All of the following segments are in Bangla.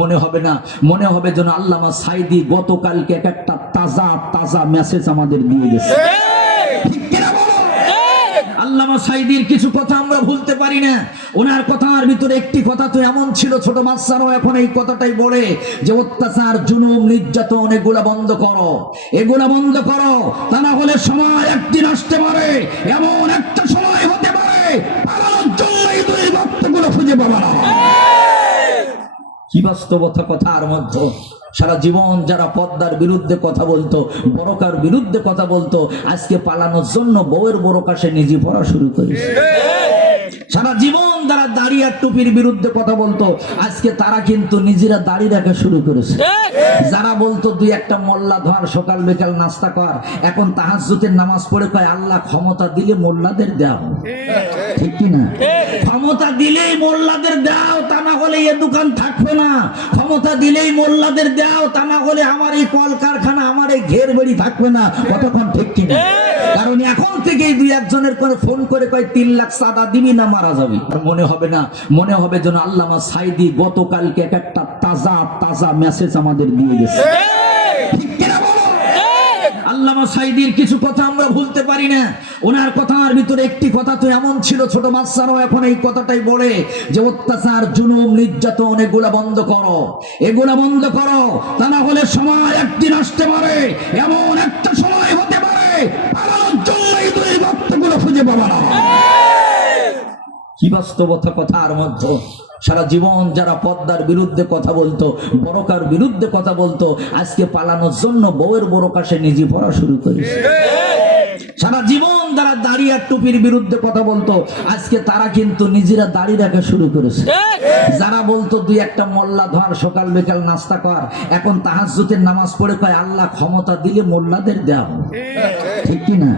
মনে হবে না, মনে হবে যেন আল্লামা সাইদি গতকালকে একটা তাজা তাজা মেসেজ আমাদের দিয়ে গেছে। আল্লামা সাইদির কিছু কথা আমরা ভুলতে পারি না। ওনার কথার ভিতরে একটি কথা তো এমন ছিল, ছোট বাচ্চারাও এখন এই কথাটাই বলে যে অত্যাচার, জুলুম, নির্যাতন এগুলা বন্ধ করো, এগুলা বন্ধ করো, তা না হলে সময় একদিন আসতে পারে, এমন একটা সময় হতে পারে পালানোর জন্য এই দুই রক্তগুলো খুঁজে পাবা না। কি বাস্তবতা কথার মধ্যে। সারা জীবন যারা পদ্মার বিরুদ্ধে কথা বলতো, বরকার বিরুদ্ধে কথা বলতো, আজকে পালানোর জন্য বউয়ের বোরকা সে নিজে পড়া শুরু করেছে। সারা জীবন যারা দাড়ি আর টুপির বিরুদ্ধে কথা বলতো, আজকে তারা কিন্তু নিজেরা দাড়ি রাখা শুরু করেছে। যারা বলতো দুই একটা মোল্লা ধর, সকাল বিকাল নাস্তা কর, এখন তাহাজ্জুদের নামাজ পড়ে কয় আল্লাহ ক্ষমতা দিলে মোল্লাদের দাও। ঠিক কি না? ক্ষমতা দিলেই মোল্লাদের দাও, তা না হলে এ দোকান থাকবে না। ক্ষমতা দিলেই মোল্লাদের দাও, তা না হলে আমার এই কলকারখানা, আমার এই ঘের বাড়ি থাকবে না। কতক্ষণ ঠিক কি না? কারণ এখন থেকেই দুই একজনের করে ফোন করে কয় 3 লাখ চাঁদা দিবি না মারা যাবি। মনে হবে না, মনে হবে যেন আল্লামা সাইদি গতকালকে একটা তাজা তাজা মেসেজ আমাদের দিয়ে গেছে। আল্লামা সাইদির কিছু কথা আমরা ভুলতে পারি না। ওনার কথার ভিতরে একটি কথা তো এমন ছিল, ছোট বাচ্চারাও এখন এই কথাটাই বলে যে অত্যাচার, জুলুম, নির্যাতন এগুলা বন্ধ করো, এগুলা বন্ধ করো, তা না হলে সময় একদিন আসতে পারে, এমন একটা সময় হতে পারে পালানোর জন্য এই দুই রক্তগুলো খুঁজে পাবা না। কি বাস্তবতা কথার মধ্যে। সারা জীবন যারা পদ্মার বিরুদ্ধে কথা বলতো, বরকার বিরুদ্ধে কথা বলতো, আজকে পালানোর জন্য বউয়ের বোরকা সে নিজে পড়া শুরু করেছে। সারা জীবন যারা দাড়ি আর টুপির বিরুদ্ধে কথা বলতো, আজকে তারা কিন্তু নিজেরা দাড়ি রাখা শুরু করেছে। যারা বলতো দুই একটা মোল্লা ধর, সকাল বিকাল নাস্তা কর, এখন তাহাজ্জুদের নামাজ পড়ে কয় আল্লাহ ক্ষমতা দিলে মোল্লাদের দাও। ঠিক কি না?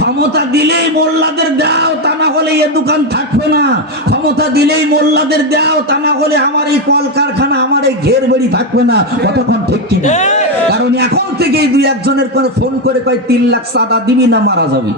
ক্ষমতা দিলেই মোল্লাদের দাও, তা না হলে এ দোকান থাকবে না। ক্ষমতা দিলেই মোল্লাদের দাও, তা না হলে আমার এই কলকারখানা, আমার এই ঘের বাড়ি থাকবে না। কতক্ষণ ঠিক কি না? কারণ এখন থেকেই দুই একজনের করে ফোন করে কয় 3 লাখ চাঁদা দিবি না মারা যাবি।